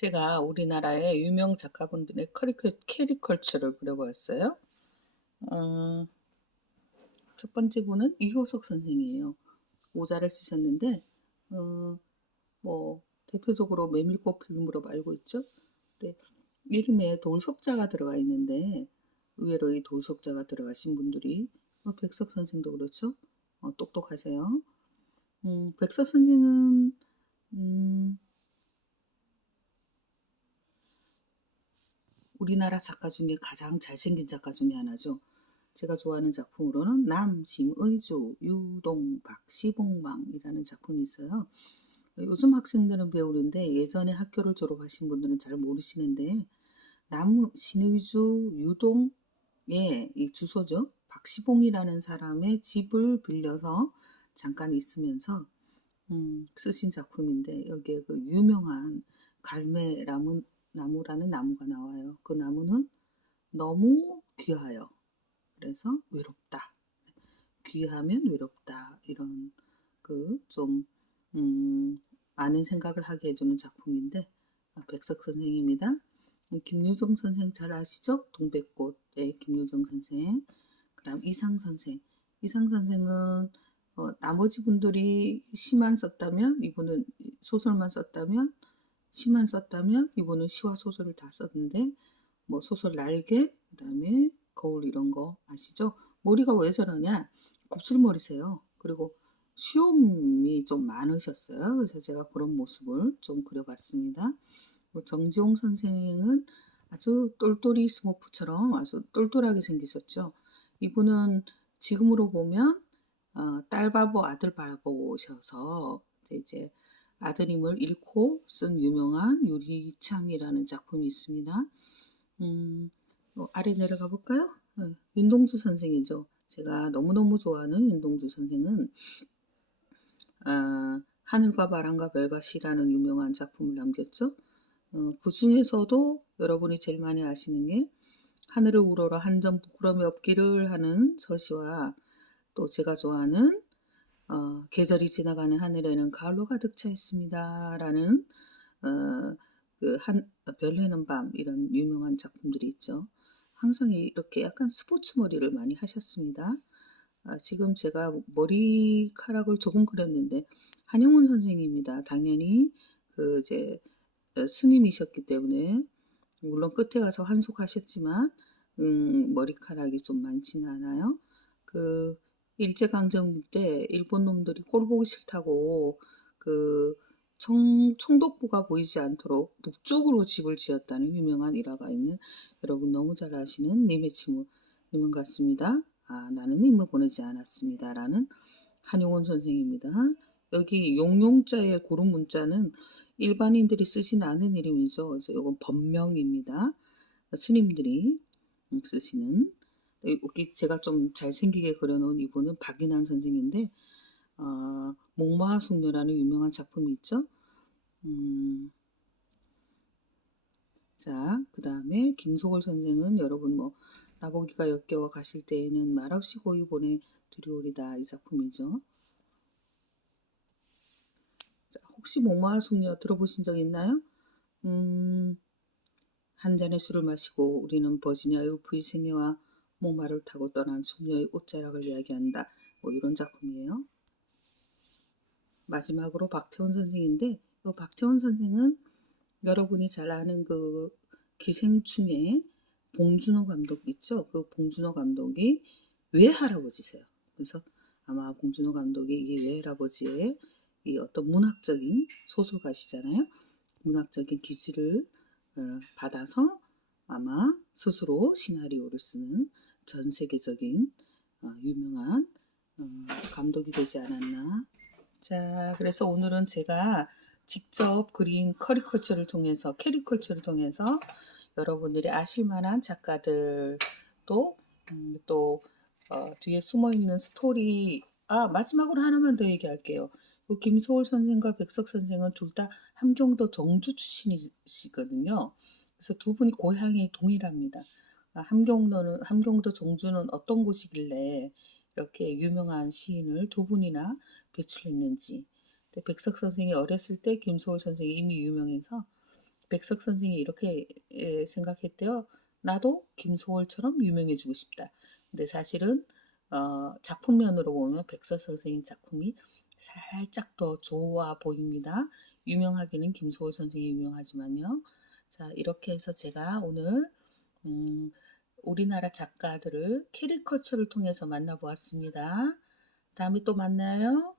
제가 우리나라의 유명 작가분들의 커리컬, 캐리컬처를 그려보았어요. 어, 첫 번째 분은 이효석 선생이에요. 모자를 쓰셨는데, 어, 뭐, 대표적으로 메밀꽃 필름으로 알고 있죠? 근데 이름에 돌석자가 들어가 있는데, 의외로 이 돌석자가 들어가신 분들이, 어, 백석 선생도 그렇죠? 어, 똑똑하세요. 음, 백석 선생은, 음, 우리나라 작가 중에 가장 잘생긴 작가 중에 하나죠. 제가 좋아하는 작품으로는 남심의주, 유동박, 시봉망이라는 작품이 있어요. 요즘 학생들은 배우는데 예전에 학교를 졸업하신 분들은 잘 모르시는데 남신의주 유동의 이 주소죠. 박시봉이라는 사람의 집을 빌려서 잠깐 있으면서 음, 쓰신 작품인데 여기에 그 유명한 갈매나무 나무라는 나무가 나와요. 그 나무는 너무 귀하여. 그래서 외롭다. 귀하면 외롭다. 이런 그좀 음, 많은 생각을 하게 해주는 작품인데 아, 백석 선생입니다. 김유정 선생 잘 아시죠? 동백꽃의 김유정 선생. 그 다음 이상 선생. 이상 선생은 어, 나머지 분들이 시만 썼다면 이분은 소설만 썼다면 시만 썼다면 이분은 시와 소설을 다 썼는데 뭐 소설 날개 그 다음에 거울 이런 거 아시죠? 머리가 왜 저러냐? 곱슬머리세요. 그리고 수염이 좀 많으셨어요. 그래서 제가 그런 모습을 좀 그려봤습니다. 뭐 정지홍 선생은 아주 똘똘이 스모프처럼 아주 똘똘하게 생기셨죠. 이분은 지금으로 보면 어, 딸 바보 아들 바보셔서 이제 아드님을 잃고 쓴 유명한 유리창이라는 작품이 있습니다. 음, 어, 아래 내려가 볼까요? 네, 윤동주 선생이죠. 제가 너무너무 좋아하는 윤동주 선생은 아, 하늘과 바람과 별과 시라는 유명한 작품을 남겼죠. 어, 그 중에서도 여러분이 제일 많이 아시는 게 하늘을 우러러 한 점 부끄럼이 없기를 하는 서시와 또 제가 좋아하는 어, 계절이 지나가는 하늘에는 가을로 가득 차 있습니다. 라는 어, 그 한, 별해는 밤 이런 유명한 작품들이 있죠. 항상 이렇게 약간 스포츠 머리를 많이 하셨습니다. 아, 지금 제가 머리카락을 조금 그렸는데 한영훈 선생님입니다. 당연히 그 이제 어, 스님이셨기 때문에 물론 끝에 가서 한속하셨지만 음, 머리카락이 좀 많지는 않아요. 그 일제강점기 때 일본 놈들이 꼴 보기 싫다고 그 청, 총독부가 보이지 않도록 북쪽으로 집을 지었다는 유명한 일화가 있는 여러분 너무 잘 아시는 니메치무 님은 같습니다. 아 나는 님을 보내지 않았습니다. 라는 한용원 선생입니다. 여기 용용자의 고른 문자는 일반인들이 쓰진 않은 이름이죠. 이건 법명입니다. 스님들이 쓰시는 여기 제가 좀 잘생기게 그려놓은 이분은 박인환 선생인데 어, 목마숙녀라는 유명한 작품이 있죠. 음, 자, 그 다음에 김소골 선생은 여러분 뭐 나보기가 역겨워 가실 때에는 말없이 고이 보내드리오리다 이 작품이죠. 자, 혹시 목마숙녀 들어보신 적 있나요? 음, 한 잔의 술을 마시고 우리는 버지니아의 부이생애와 목마를 타고 떠난 숙녀의 옷자락을 이야기한다. 뭐 이런 작품이에요. 마지막으로 박태원 선생인데 이 박태원 선생은 여러분이 잘 아는 그 기생충의 봉준호 감독 있죠? 그 봉준호 감독이 외할아버지세요. 그래서 아마 봉준호 감독이 이 외할아버지의 이 어떤 문학적인 소설가시잖아요. 문학적인 기질을 어, 받아서 아마 스스로 시나리오를 쓰는 전 세계적인 어, 유명한 어, 감독이 되지 않았나. 자, 그래서 오늘은 제가 직접 그린 커리컬처를 통해서 캐리컬처를 통해서 여러분들이 아실 만한 작가들 또, 음, 또 어, 뒤에 숨어 있는 스토리 아 마지막으로 하나만 더 얘기할게요. 김소월 선생과 백석 선생은 둘 다 함경도 정주 출신이시거든요. 그래서 두 분이 고향이 동일합니다. 아, 함경도는 함경도 정주는 어떤 곳이길래 이렇게 유명한 시인을 두 분이나 배출했는지. 백석 선생이 어렸을 때 김소월 선생이 이미 유명해서 백석 선생이 이렇게 예, 생각했대요. 나도 김소월처럼 유명해지고 싶다. 근데 사실은 어, 작품면으로 보면 백석 선생의 작품이 살짝 더 좋아 보입니다. 유명하기는 김소월 선생이 유명하지만요. 자, 이렇게 해서 제가 오늘 음, 우리나라 작가들을 캐리커처를 통해서 만나보았습니다. 다음에 또 만나요.